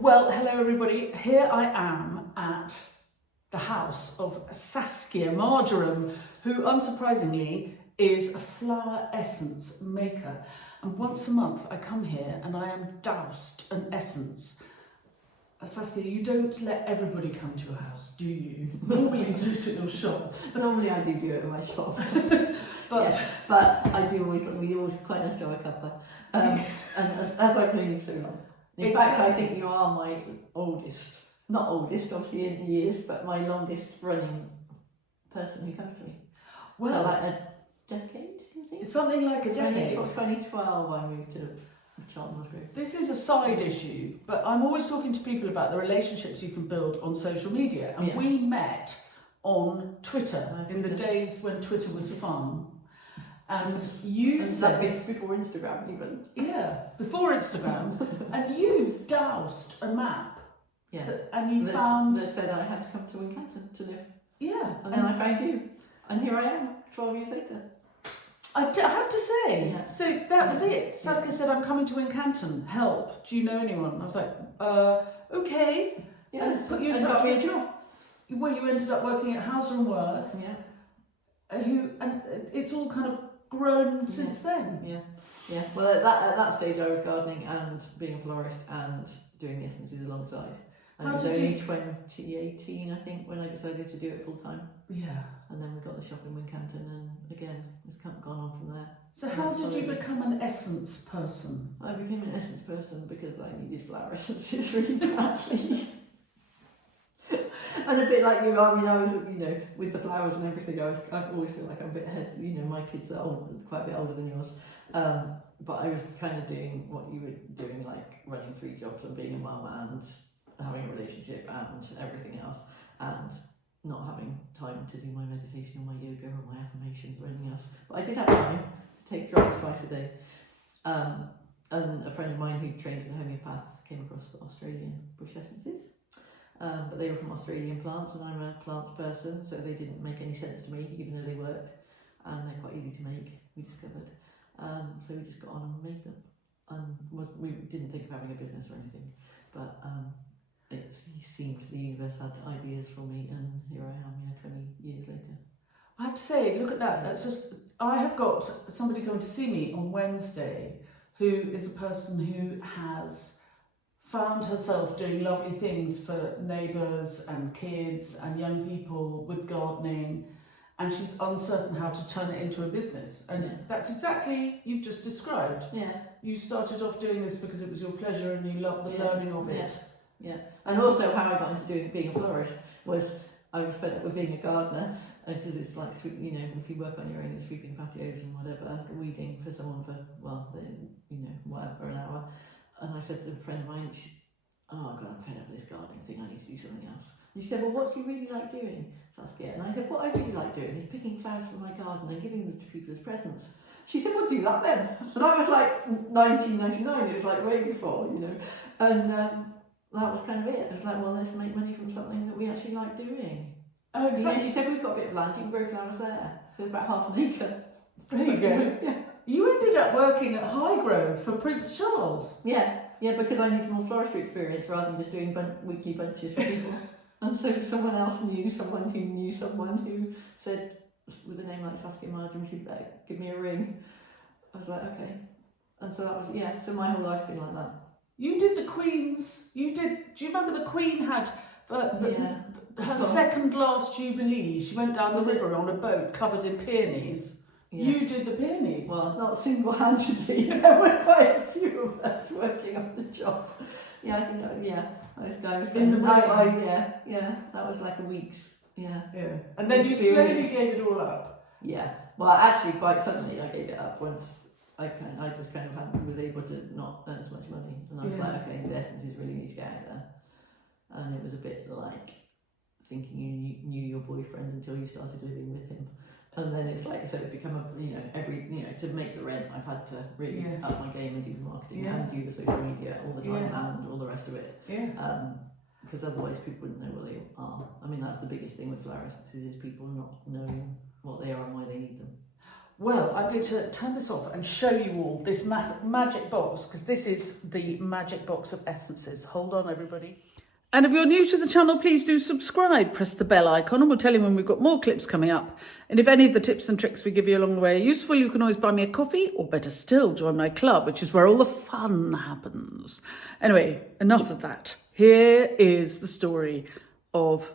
Well, hello everybody. Here I am at the house of Saskia Marjoram, who unsurprisingly is a flower essence maker. And once a month I come here and I am doused in essence. Saskia, you don't let everybody come to your house, do you? Normally you do it at your shop. Normally I do it at my shop. but I do we always quite nice to have a cuppa. And as I've known you so long. In fact, I think you are my oldest, not oldest obviously in years, but my longest running person who comes to me. Well, so like a decade, I think? Something like a decade. 2012 I moved to Cheltenham's Grove. This is a side issue, but I'm always talking to people about the relationships you can build on social media. And we met on Twitter in the days when Twitter was fun. And you said... That was before Instagram even. Yeah, before Instagram. And you doused a map. Yeah. And you found... That said I had to come to Wincanton to live. Yeah. And then I found you. And here I am, 12 years later. I have to say, so that was it. Saskia said, I'm coming to Wincanton, help. Do you know anyone? I was like, okay. Yes, and put you in and touch got me a with... job. Well, you ended up working at Hauser and Worth. Yeah. And it's all kind of grown since then. Yeah. Well, at that stage, I was gardening and being a florist and doing the essences alongside. And it was only 2018, I think, when I decided to do it full time. Yeah. And then we got the shop in Wincanton, and again, it's kind of gone on from there. So how did you become an essence person? I became an essence person because I needed flower essences really badly. And a bit like you, I mean, I was, with the flowers and everything, I always feel like I'm a bit ahead. My kids are quite a bit older than yours. But I was kind of doing what you were doing, like running 3 jobs and being a mum and having a relationship and everything else, and not having time to do my meditation or my yoga or my affirmations or anything else. But I did have time to take drugs twice a day. And a friend of mine who trained as a homeopath came across the Australian bush essences. But they were from Australian plants, and I'm a plants person, so they didn't make any sense to me, even though they worked, and they're quite easy to make, we discovered. So we just got on and made them, and we didn't think of having a business or anything, but it seemed the universe had ideas for me, and here I am, 20 years later. I have to say, look at that. That's just. I have got somebody coming to see me on Wednesday, who is a person who has found herself doing lovely things for neighbours and kids and young people with gardening, and she's uncertain how to turn it into a business. And that's exactly you've just described. Yeah. You started off doing this because it was your pleasure and you loved the learning of it. Yeah. And also how I got into being a florist was I was fed up with being a gardener, because it's like, if you work on your own and sweeping patios and whatever, weeding for someone for, whatever, an hour. And I said to a friend of mine, oh God, I'm fed up with this gardening thing, I need to do something else. And she said, well, what do you really like doing, Saskia? And I said, what I really like doing is picking flowers from my garden and giving them to people as presents. She said, well, do that then. And that was like 1999, it was like way before, And that was kind of it. I was like, well, let's make money from something that we actually like doing. Oh, exactly. She said, we've got a bit of land, you can grow flowers there. So it's about half an acre. There you go. Yeah. You ended up working at Highgrove for Prince Charles. Yeah, because I needed more floristry experience rather than just doing weekly bunches for people. And so someone else knew someone who knew someone who said, with a name like Saskia Marjoram, she'd better give me a ring. I was like, okay. And so that was, so my whole life's been like that. You did the Queen's, do you remember the Queen had her second last Jubilee? She went down the river on a boat covered in peonies. Yes. You did the peonies. Well, not single-handedly. There were quite a few of us working on the job. Yeah, I think. I was in the rain. That was like a week's. Yeah. And then you slowly gave it all up. Yeah. Well, actually, quite suddenly, I gave it up once I just kind of was able to not earn as much money, and I was like, okay, the essences really need to get out there. And it was a bit like thinking you knew your boyfriend until you started living with him. And then it's like, so it's become to make the rent, I've had to really up my game and do the marketing and do the social media all the time and all the rest of it. Because otherwise people wouldn't know what they are. I mean, that's the biggest thing with flower essences, is people not knowing what they are and why they need them. Well, I'm going to turn this off and show you all this magic box, because this is the magic box of essences. Hold on, everybody. And if you're new to the channel, please do subscribe. Press the bell icon and we'll tell you when we've got more clips coming up. And if any of the tips and tricks we give you along the way are useful, you can always buy me a coffee, or better still, join my club, which is where all the fun happens. Anyway, enough of that. Here is the story of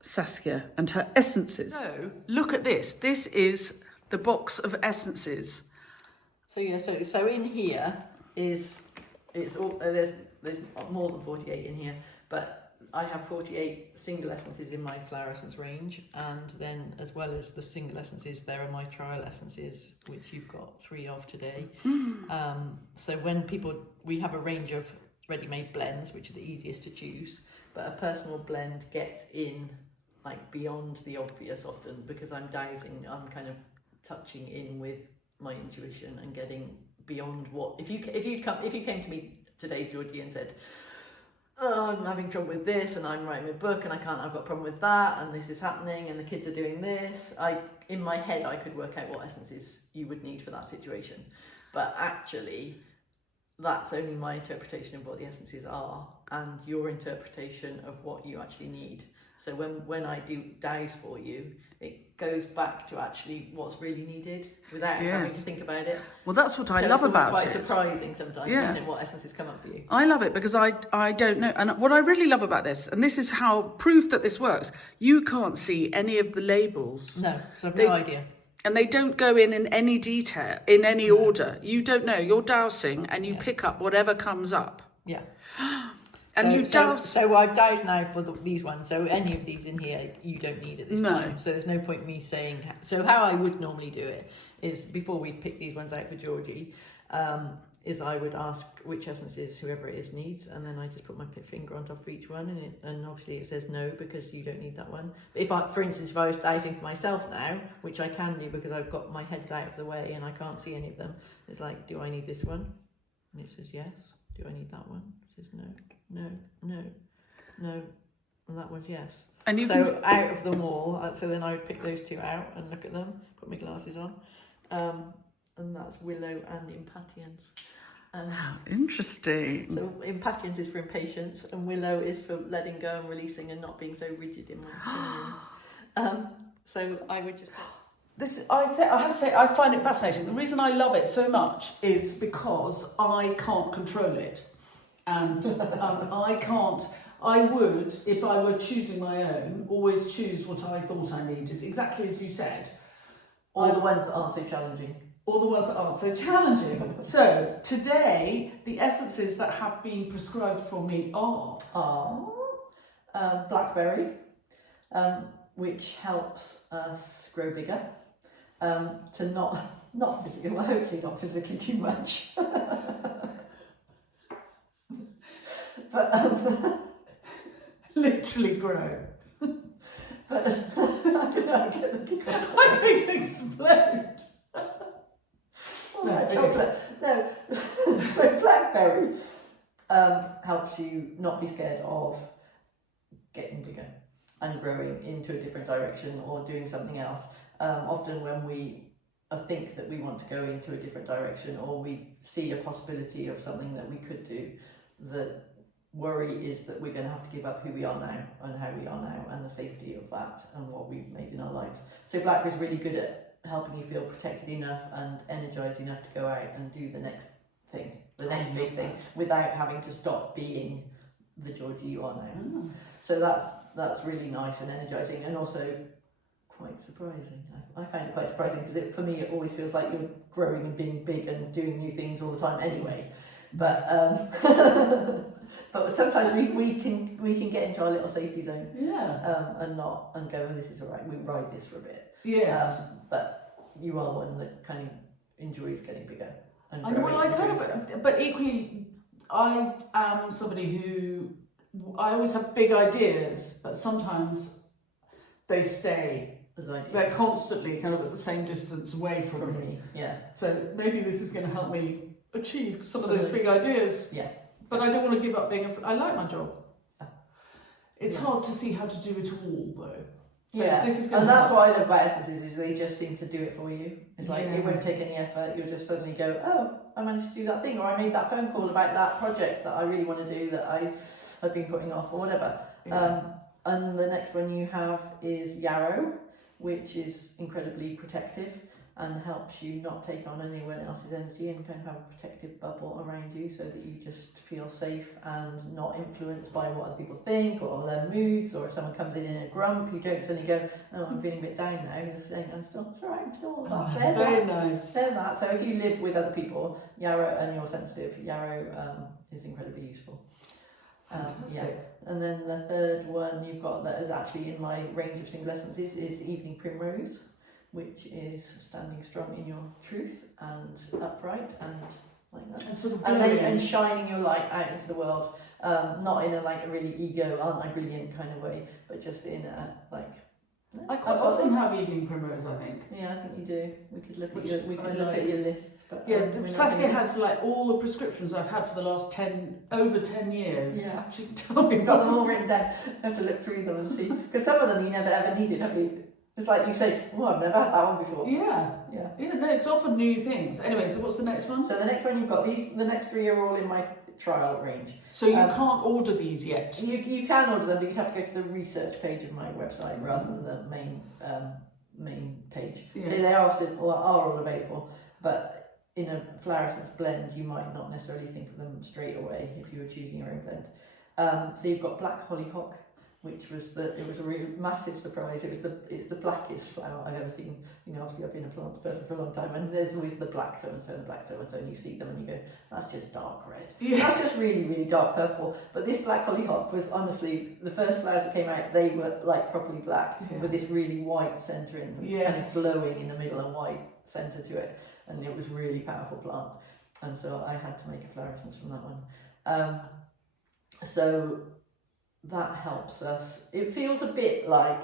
Saskia and her essences. So, look at this. This is the box of essences. So yeah, so in here it's all there's more than 48 in here, but I have 48 single essences in my flower essence range, and then as well as the single essences, there are my trial essences, which you've got 3 of today. So when we have a range of ready-made blends, which are the easiest to choose, but a personal blend gets in like beyond the obvious often, because I'm dowsing, I'm kind of touching in with my intuition and getting beyond what if you came to me today, Georgie, and said, oh, I'm having trouble with this, and I'm writing a book and I've got a problem with that, and this is happening and the kids are doing this, in my head I could work out what essences you would need for that situation, but actually that's only my interpretation of what the essences are and your interpretation of what you actually need. So when I do douse for you, it goes back to actually what's really needed without having to think about it. Well, that's what I love about it. It's quite surprising sometimes, isn't it, what essences come up for you. I love it because I don't know. And what I really love about this, and this is how proof that this works, you can't see any of the labels. No, so I've no idea. And they don't go in any detail, in any order. You don't know. You're dousing and you pick up whatever comes up. Yeah. And so I've doused now for these ones, so any of these in here you don't need at this time, so there's no point in me saying. So how I would normally do it is, before we pick these ones out for Georgie, is I would ask which essences whoever it is needs, and then I just put my finger on top of each one, and obviously it says no because you don't need that one. But for instance, if I was dousing for myself now, which I can do because I've got my heads out of the way and I can't see any of them, it's like, do I need this one? And it says yes. Do I need that one? It says no. No, and that one's yes. And out of them all, so then I would pick those 2 out and look at them, put my glasses on, and that's Willow and Impatience. Interesting. So Impatience is for impatience, and Willow is for letting go and releasing and not being so rigid in my opinions. So I would just... I have to say, I find it fascinating. The reason I love it so much is because I can't control it. And I would, if I were choosing my own, always choose what I thought I needed, exactly as you said. Or the ones that aren't so challenging. Or the ones that aren't so challenging. So, today, the essences that have been prescribed for me are blackberry, which helps us grow bigger, to not physically, well, hopefully not physically too much. But literally grow. But I'm going to explode. Chocolate. No. So blackberry helps you not be scared of getting bigger and growing into a different direction or doing something else. Often when we think that we want to go into a different direction, or we see a possibility of something that we could do, the worry is that we're going to have to give up who we are now and how we are now and the safety of that and what we've made in our lives. So blackberry is really good at helping you feel protected enough and energized enough to go out and do the next thing, the next big thing, without having to stop being the Georgie you are now. So that's really nice and energizing, and also quite surprising. I find it quite surprising because for me it always feels like you're growing and being big and doing new things all the time anyway. But but sometimes we can get into our little safety zone, and go, this is all right. We ride this for a bit. Yes. But you are one that kind of enjoys getting bigger. And but equally, I am somebody who I always have big ideas, but sometimes they stay. They're constantly kind of at the same distance away from me. Yeah. So maybe this is going to help me achieve some of those big ideas. Yeah. But I don't want to give up being I like my job. It's hard to see how to do it all, though. So yeah, this is and that's what I love about essences is they just seem to do it for you. It's like it won't Yeah. take any effort. You'll just suddenly go, oh, I managed to do that thing, or I made that phone call about that project that I really want to do that I have been putting off, or whatever. Yeah. And the next one you have is yarrow, which is incredibly protective and helps you not take on anyone else's energy and kind of have a protective bubble around you so that you just feel safe and not influenced by what other people think or their moods, or if someone comes in a grump, you don't suddenly go, oh, I'm feeling a bit down now. You're saying, it's all right, I'm still all that. That's very nice. They're that. So if you live with other people, yarrow, and you're sensitive, yarrow is incredibly useful. Yeah. And then the third one you've got that is actually in my range of single essences is evening primrose, which is standing strong in your truth and upright and like that. And sort of and shining your light out into the world, not in a really ego, aren't I brilliant kind of way, but just in a I quite often have evening primrose, I think. Yeah, I think you do. We could look Which at your lists. But, yeah, Saskia has all the prescriptions I've had for the last over 10 years. Yeah. She can tell me You've got them all written down. I have to look through them and see. Because some of them you never ever needed, have you? It's like you say, oh, I've never had that one before. Yeah. No, it's often new things. Anyway, so what's the next one? So the next one you've got, the next three are all in my trial range. So you can't order these yet? You can order them, but you have to go to the research page of my website rather than the main page. Yes. So they are all available, but in a flower essence blend, you might not necessarily think of them straight away if you were choosing your own blend. So you've got black hollyhock, which was it was a real massive surprise. It's the blackest flower I've ever seen. Obviously I've been a plants person for a long time, and there's always the black so and so and black so and so, and you see them and you go, that's just dark red. Yeah. That's just really, really dark purple. But this black hollyhock was honestly the first flowers that came out. They were properly black with this really white centre in them, kind of glowing in the middle and white centre to it, and it was really powerful plant. And so I had to make a flower essence from that one. So that helps us. It feels a bit like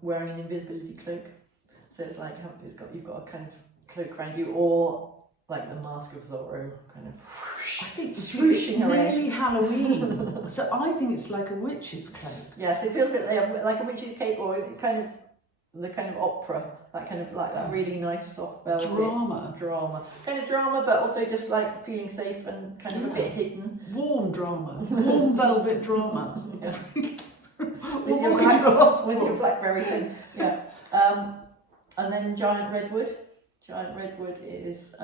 wearing an invisibility cloak. So it's like you've got a kind of cloak around you, or like the Mask of Zorro kind of. I think it's swooshing around. nearly Halloween, so I think it's like a witch's cloak. Yes, it feels a bit like a witch's cape, or kind of the kind of opera, that kind of like that really nice soft velvet drama, kind of drama, but also just like feeling safe and kind of a bit hidden. Warm velvet drama. with your blackberry thing, and then giant redwood. Giant redwood is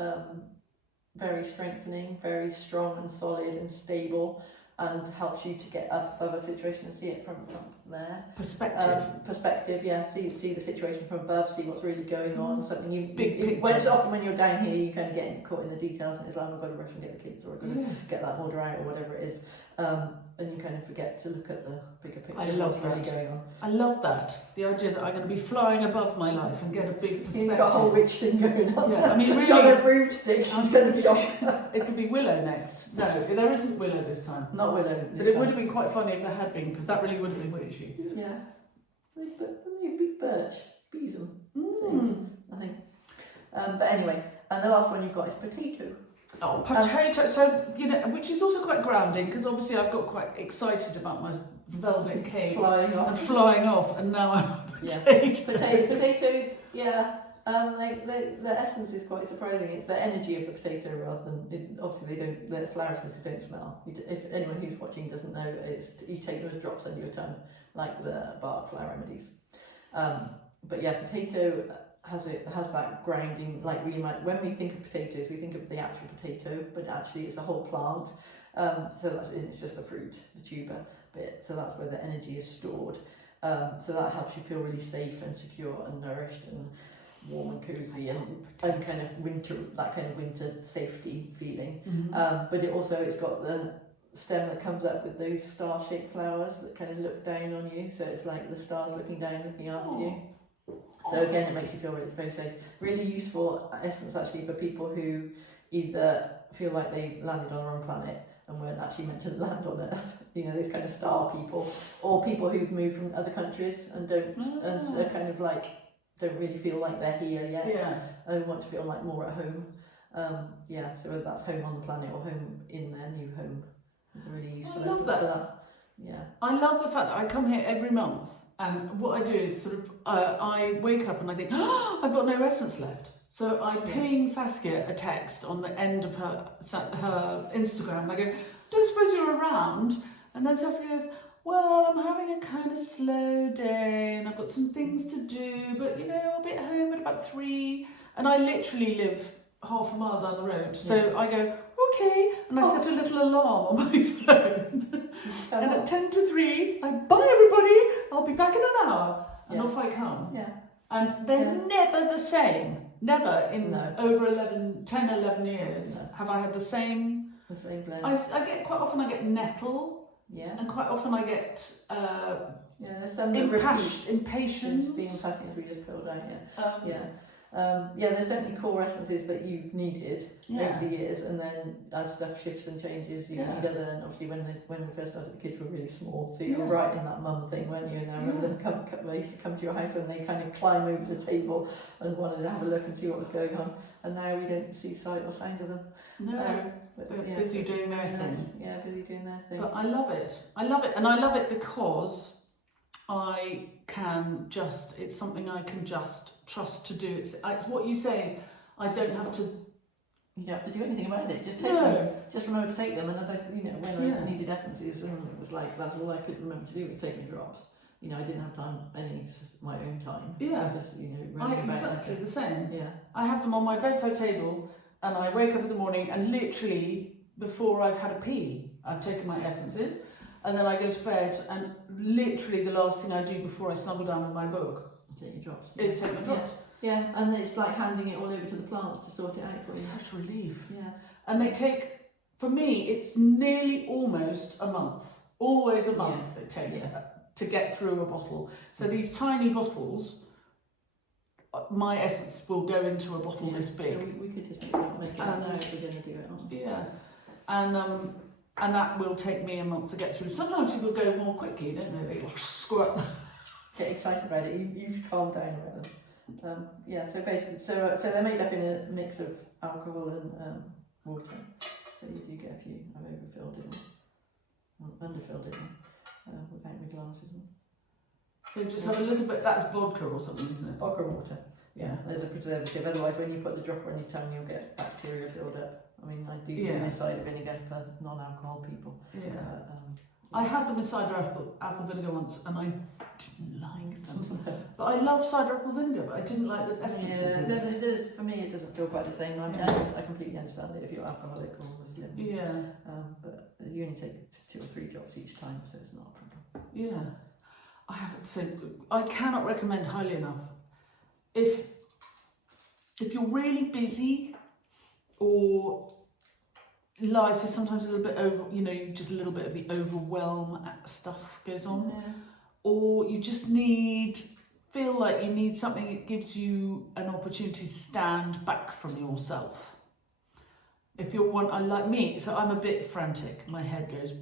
very strengthening, very strong and solid and stable, and helps you to get up above a situation and see it from there. Perspective, yeah. See the situation from above, see what's really going on. Something often when you're down here, you kind of get caught in the details, and it's like, I've got to rush and get the kids, or I've got to get that order out, or whatever it is. And you kind of forget to look at the bigger picture. I love that. Really going on. I love that. The idea that I'm going to be flying above my life and get a big perspective. You've got a whole witch thing going on. Yeah, I mean, really. Got a broomstick. She's going to be off. It could be Willow next. No, there isn't Willow this time. Not Willow. But it would have been quite funny if there had been, because that really would have been witchy. Yeah. Big birch, besom things, I think. But anyway, and the last one you've got is potato. Oh, potato. So, which is also quite grounding, because obviously I've got quite excited about my velvet cake flying off, and now I'm a potato. Potatoes, yeah. The essence is quite surprising. It's the energy of the potato rather than obviously the flower essences don't smell. If anyone who's watching doesn't know, you take those drops under your tongue like the bark flower remedies. But yeah, potato has that grounding. Like when we think of potatoes, we think of the actual potato, but actually it's a whole plant. So it's just the fruit, the tuber bit. So that's where the energy is stored. So that helps you feel really safe and secure and nourished and warm and cozy and kind of winter safety feeling. Mm-hmm. But it's got the stem that comes up with those star-shaped flowers that kind of look down on you. So it's like the stars looking down, looking after you. So again, it makes you feel really very safe. Really useful essence actually for people who either feel like they landed on the wrong planet and weren't actually meant to land on Earth, those kind of star people, or people who've moved from other countries and and so kind of like don't really feel like they're here yet, and want to feel like more at home. So whether that's home on the planet or home in their new home, it's a really useful essence for that. Yeah, I love the fact that I come here every month And what I do is sort of, I wake up and I think, oh, I've got no essence left. So I ping Saskia a text on the end of her Instagram. And I go, don't suppose you're around? And then Saskia goes, well, I'm having a kind of slow day and I've got some things to do, but you know, I'll be at home at about 3. And I literally live half a mile down the road. So I go, okay. And I set a little alarm on my phone. And at 10 to 3, I bye everybody, I'll be back in an hour. And off I come. Yeah. And they're never the same. Never in over 10, 11 years have I had the same blend. I get quite often I get nettle. Yeah. And quite often I get there's some impatience. The impatience we just pulled out, there's definitely core essences that you've needed over the years, and then as stuff shifts and changes, you need other. And obviously, when we first started, the kids were really small, so you were right in that mum thing, weren't you? And I remember them they used to come to your house and they kind of climb over the table and wanted to have a look and see what was going on. And now we don't see sight or sound of them. No, they're busy doing their thing. Yeah, busy doing their thing. But I love it. I love it, and I love it because I can just. It's something I can just trust to do. It's what you say. I don't have to. You don't have to do anything about it. Just take them. Just remember to take them. And as I, when I needed essences, and it was like that's all I could remember to do was take my drops. I didn't have time, my own time. Yeah. I just, running about. Exactly the same. Yeah. I have them on my bedside table, and I wake up in the morning, and literally before I've had a pee, I've taken my essences, and then I go to bed, and literally the last thing I do before I snuggle down with my book take your drops. Is take my drops. Yeah, and it's like handing it all over to the plants to sort it out for you. Such relief. Yeah. And they take, for me, it's nearly almost a month. Always a month it takes to get through a bottle. So these tiny bottles, my essence will go into a bottle this big. So we could just make it now if we're going to do it, aren't we? Yeah. And that will take me a month to get through. Sometimes people go more quickly, don't they? They squirt. Get excited about it. You've calmed down about them. So basically, so they're made up in a mix of alcohol and water. So you do get a few. I've overfilled it, underfilled it without my glasses. So just have a little bit. That's vodka or something, isn't it? Vodka water. Yeah, there's a preservative. Otherwise, when you put the dropper on your tongue, you'll get bacteria filled up. I mean, I do do cider vinegar for non-alcohol people. Yeah. I had them in cider apple vinegar once, and I didn't like them. But I love cider apple vinegar, but I didn't like the essences. Yeah, it does. For me, it doesn't feel quite the same. I completely understand it if you're alcoholic or Muslim. Yeah. But you only take 2 or 3 drops each time, so it's not a problem. Yeah. I have to say, I cannot recommend highly enough. If you're really busy, or life is sometimes a little bit just a little bit of the overwhelm stuff goes on, or you just feel like you need something that gives you an opportunity to stand back from yourself. If you're like me, so I'm a bit frantic, my head goes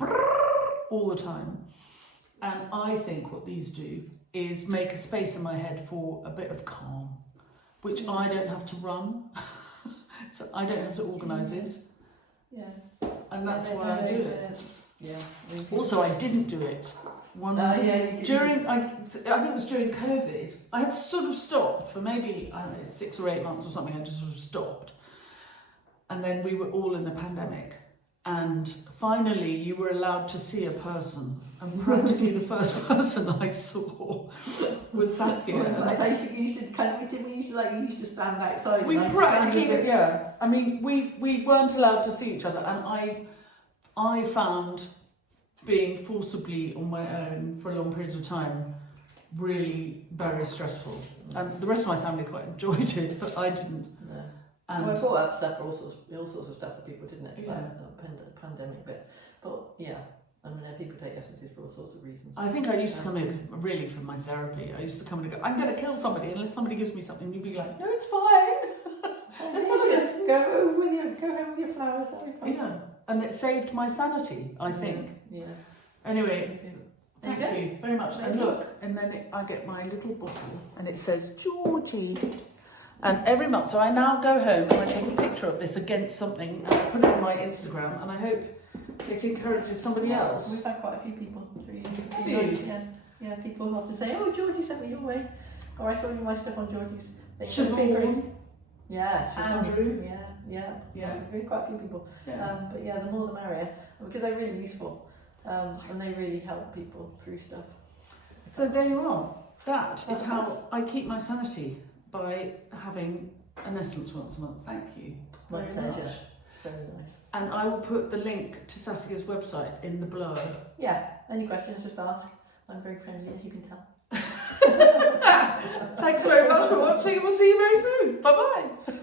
all the time, and I think what these do is make a space in my head for a bit of calm, which I don't have to run. So I don't have to organise it. Yeah. And that's why I do it. Yeah. Also, I didn't do it. During, I think it was during COVID, I had sort of stopped for maybe, 6 or 8 months or something. I just sort of stopped. And then we were all in the pandemic. And finally, you were allowed to see a person. And practically the first person I saw was Saskia. We used to stand outside. We practically, I mean, we weren't allowed to see each other, and I found being forcibly on my own for long periods of time really very stressful. And the rest of my family quite enjoyed it, but I didn't. No. And we brought up stuff for all sorts of stuff that people didn't about the pandemic bit. But I mean, people take essences for all sorts of reasons. I think I used to come in really for my therapy. I used to come in and go, I'm going to kill somebody unless somebody gives me something. You'd be like, no, it's fine. Let's have go home with your flowers. That'll be fine. Yeah, and it saved my sanity, I think. Yeah. Anyway, thank you very much. And look, and then I get my little bottle, and it says Georgie. And every month, so I now go home and I take a picture of this against something and I put it on my Instagram, and I hope it encourages somebody else. We've had quite a few people through you. Have you? Yeah. Yeah, people often say, "Oh, Georgie sent me your way," or "I saw my stuff on Georgie's thing." Siobhan. Yeah, Andrew. Yeah. Really quite a few people. Yeah. But yeah, the more the merrier, because they're really useful, and they really help people through stuff. So there you are. That is how I keep my sanity, by having an essence once a month. Thank you. My very pleasure. much. Very nice. And I will put the link to Saskia's website in the blurb. Yeah. Any questions? Just ask. I'm very friendly, as you can tell. Thanks very much for watching, and we'll see you very soon. Bye bye.